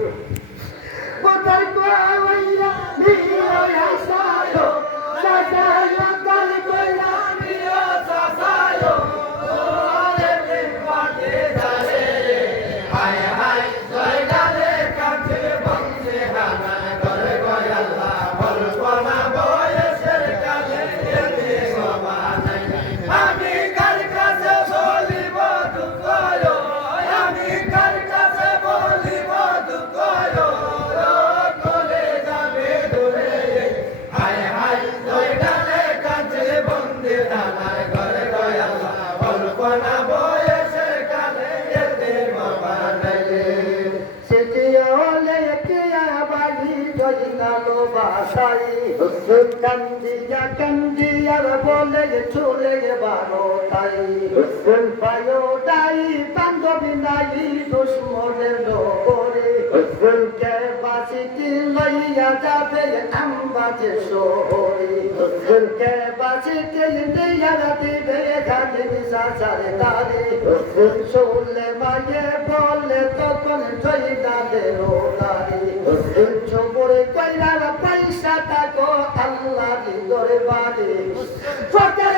Okay. কান্দিয়া কান্দিয়ার বলে চলে বারো তাই। পায়োটাই বান্ধবী নাই দুশ্মনের নগরে। কে বাসিটি লইয়া যাবে আমবাজে শহরে। কে বাসিটি দিয়া দিবে খালি সাসারে তারে। শুনলে মায়ে বলে তখন জয়দাদের তারে। চোপড়ে ফতের বান্ধবী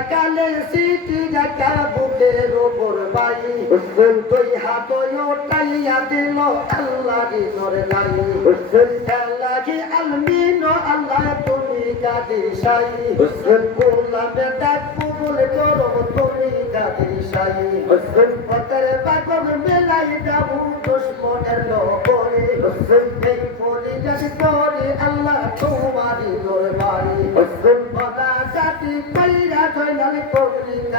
সকালে সিটি জাকা বুকের ওপর বাই তুই হাত ওটাইয়া দিল আল্লাহ রে লাই লাগি আলমিন আল্লাহ তুমি গাদি সাই। গোলাপে ডাক কবুল করো তুমি গাদি সাই। পথের বাগন মেলাই যাব দুশ্মনের লগরে এই পরি যদি পরে আল্লাহ তোমারি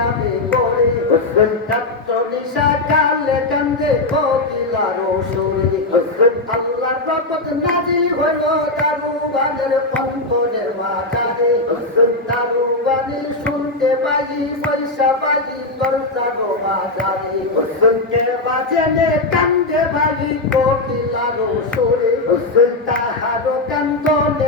কামে করে ছাত্র নিশা কালে কান্দে কবিলারো সুরে আল্লাহর রহমত নাজিল হইল দারুবানের পন্তনের মাঝারে। দারুবানি শুনতে পাই পয়সা পাই দরজারো মাঝারে কে বাজেনে কান্দে ভাই কবিলারো সুরে তাহারো কান্দনে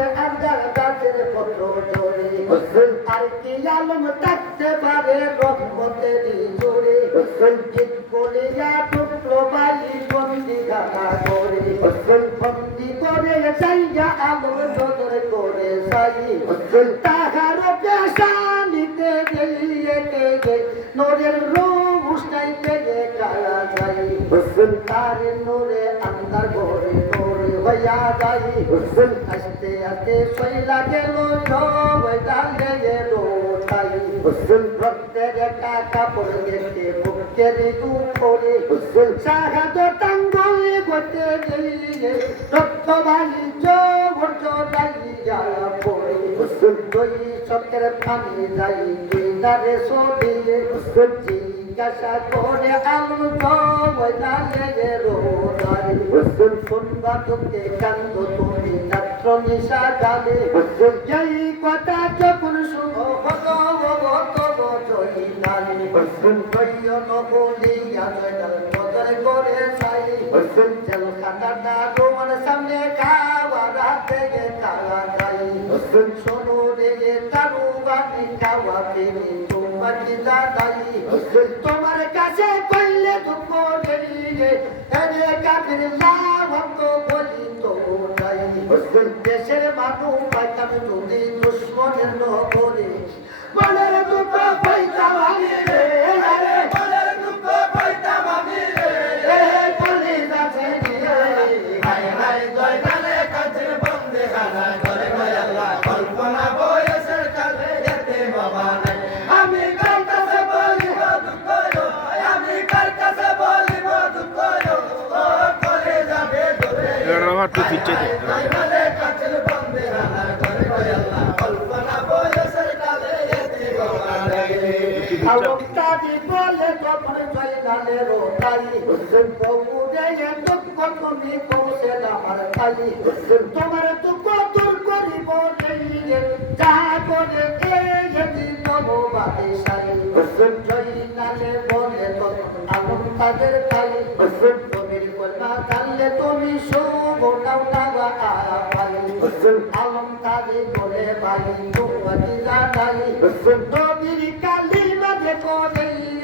আলম নজর করে সাই তাহার পেশা নিতে গেলিয়ে গে নোরের রোগ উষ্টাইতে গে কারা যাই তার নোরে আন্দার ঘরে নোরে হইয়া যাই আস্তে আস্তে শৈলা গেল সব রক্তের একা কাপড় দেখতে বুকের উপরে সাহায্য টাঙ্গলে গতে গেলে রক্ত বাণিজ্য ভর্ত লাগিয়া পড়ে দই সত্যের পানি যাই দিনারে সরিয়ে জিজ্ঞাসা করে, আলু জয়নালে গেল তাই শুনবা তোকে কান্দ তুমি ছাত্র নিশা গালে এই কথা যখন তব জয়নালে জয় নবলিয়া জয়নাল বদল করে আলমদারি বলে তখন জয়নালের তাই কবুরে দুঃখ তুমি কৌশল আমার তাই তোমার দুঃখ দূর করিব যা করে এই তবু বাদে সাই জয়নালে বলে তখন আলমদাদের তাই কবির কন্যা জানলে তুমি শুভটাও টাকা পাই আলমদারি বলে ভাই তোমার জানাই নবীর কালি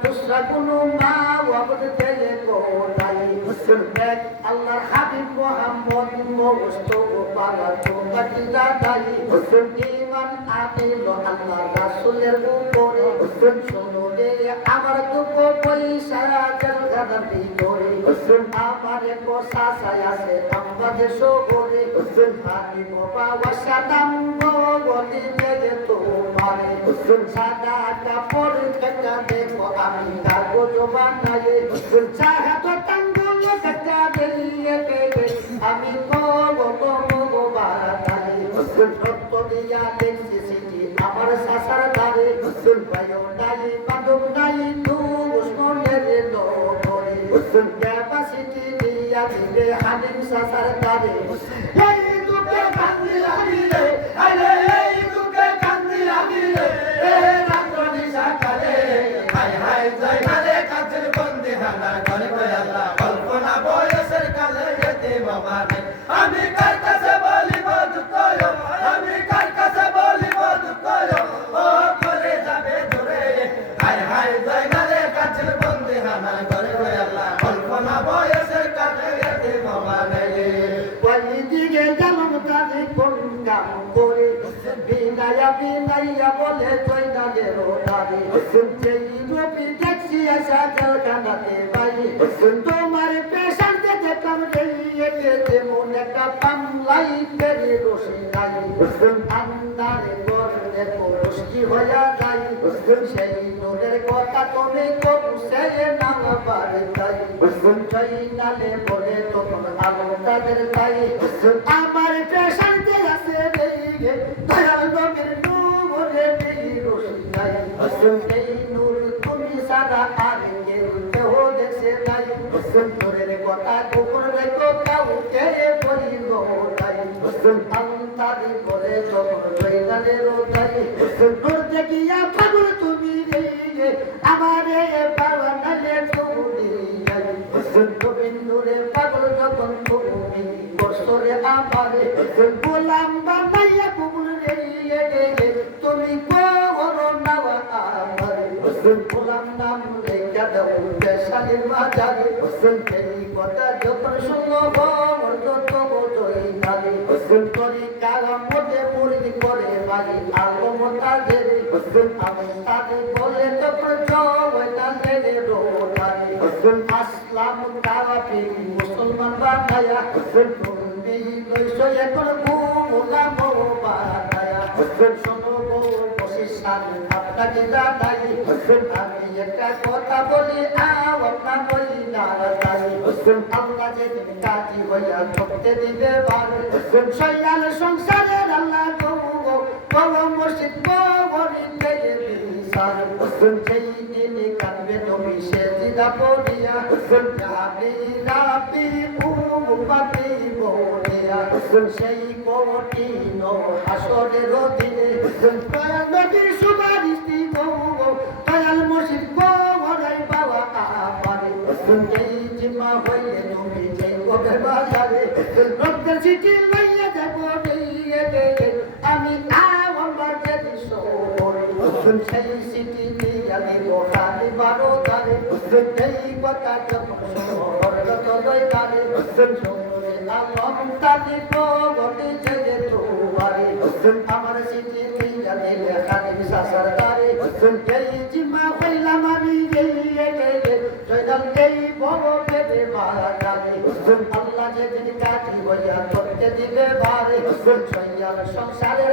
সারা দুসরা কোনো মা ওয়াবদ দেলে কোলাই এক আল্লাহর হাবিব মুহাম্মদ মুস্তফা পালা তোমাকে দাদাই ঈমান আনিল আল্লাহ রাসূলের উপরে। শোনো রে, আমার দুঃখ পয়সা জলখানা ভিতরে। আমার কোসা সায়াসে আমাদের শহরে। আমি বাবা ওয়াসাদাম বলি তোমারে সাদা কাপড় আমি কাগজ বানালে টাঙ্গুল দেখা দিয়ে দেবে আমি সত্য দিয়া দেখছি সিটি আমার সাসার দারে বায়ো নাই বাদক নাই তু উষ্ণের দিলে হানিম সাসার আরে বিনাইয়া বলে জয়নালের দাবি যেই রবি দেখছি আসা জলখানাতে বাই তোমার রসি হইয়া যাই সেই নূরের কথা তুমি কবু সে নাম বাড়ি যাই জয়নালে বলে তখন আলো তাদের তাই আমার পেশান্তে আছে রে দয়াল নবীর নূরে নেই রসি নাই এই নূর তুমি সারা আর কেউ কেউ দেখছে নাই। নূরের কথা কুকুর রেখো কাউকে বলিল নাই। আন্তারি করে যখন জয়নালের তাই। দেখিয়া পাগল তুমি রে আমারে বাবা নালে তুমি গোবিন্দরে পাগল যখন তুমি, বছরে আমারে গোলাম বানাইয়া কুকুর রে তুমি করো না আমারে। গোলাম নাম লেখা দাও দেশালের মাঝারে। এই কথা যখন শুনলো বর যত বোঝই নারে তরি কালাম বসিসান আপনাকে জানাই আমি একটা কথা বলি আপনা বলি না তাই আল্লাহ যে কাজী হইয়া করতে দিবে বার। সয়াল সংসারের আল্লাহ সেই দিনে কাঁদবে তুমি সে পড়িয়া রাবি রাবি উপাতি বলিয়া সেই কঠিন হাসরের দিনে দয়াল নদীর সুপারিশটি গো দয়াল মসজিদ গো হরাই বাবা আমারে এই জিমা হইলে নবী যে কবে বাজারে রক্তের চিঠি লইয়া এই লই তারে শহরে আলম তাদি প্রগতি ছেড়ে তোমারে আমার চিঠি নিয়ে দিলে খানি শাসার তারে এই জিমা হইলাম আমি গেলে গেলে জয়দাল এই বড় বেদে মারা যাবে আল্লাহ সংসারের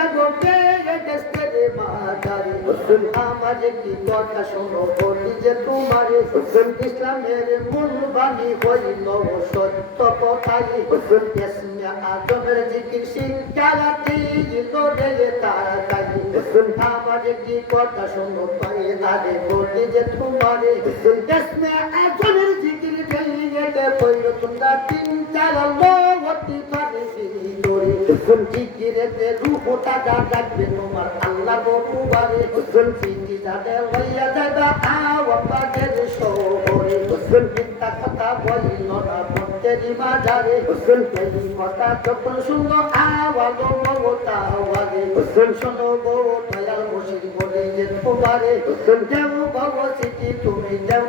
আমার একটি কথা শোনো? বলি যে তোমারে ইসলামের মূল বাণী হইল সত্য কথাই। আজমের জিকির শিক্ষারাতি রে তারাই আমার একটি কথা শোনো? পাই আরে বলি যে তোমারে আজমের জিকির গেলে পইল তোমরা তিন চার পারে করে জিকিরেতে রূপটা যা রাখবে তোমার আল্লাহ বহুবারে চিঠি যাবে লইয়া যাবে আওয়াজের শহরে। মিথ্যা কথা বলিল না প্রত্যেকই বাজারে এই কথা যখন শুনো আওয়াজ মমতা আওয়াজে শোনো বউ, দয়াল মসির বলে যে তোমারে তুমি দেও